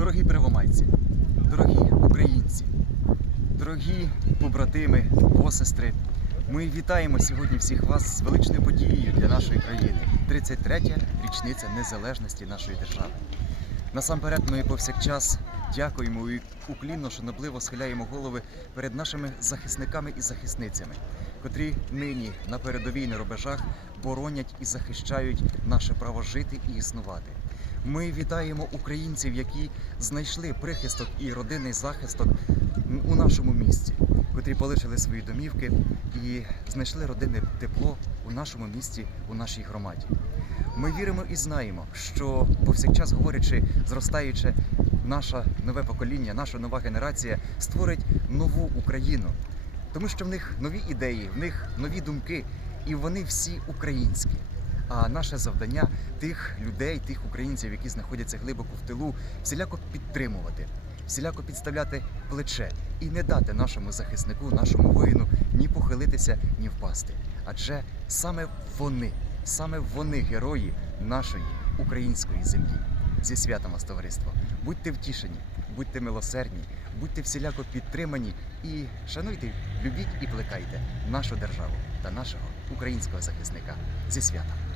Дорогі первомайці, дорогі українці, дорогі побратими, посестри, ми вітаємо сьогодні всіх вас з величною подією для нашої країни 33-я річниця незалежності нашої держави. Насамперед, ми повсякчас дякуємо і уклінно, шанобливо схиляємо голови перед нашими захисниками і захисницями, котрі нині на передовій на рубежах боронять і захищають наше право жити і існувати. Ми вітаємо українців, які знайшли прихисток і родинний захисток у нашому місті, котрі полишили свої домівки і знайшли родинне тепло у нашому місті, у нашій громаді. Ми віримо і знаємо, що повсякчас говорячи, зростаюче наше нове покоління, наша нова генерація створить нову Україну, тому що в них нові ідеї, в них нові думки, і вони всі українські. А наше завдання тих людей, тих українців, які знаходяться глибоко в тилу, всіляко підтримувати, всіляко підставляти плече і не дати нашому захиснику, нашому воїну ні похилитися, ні впасти. Адже саме вони, саме вони герої нашої української землі. Зі святом вас, товариство. Будьте втішені, будьте милосердні, будьте всіляко підтримані і шануйте, любіть і плекайте нашу державу та нашого українського захисника зі святом.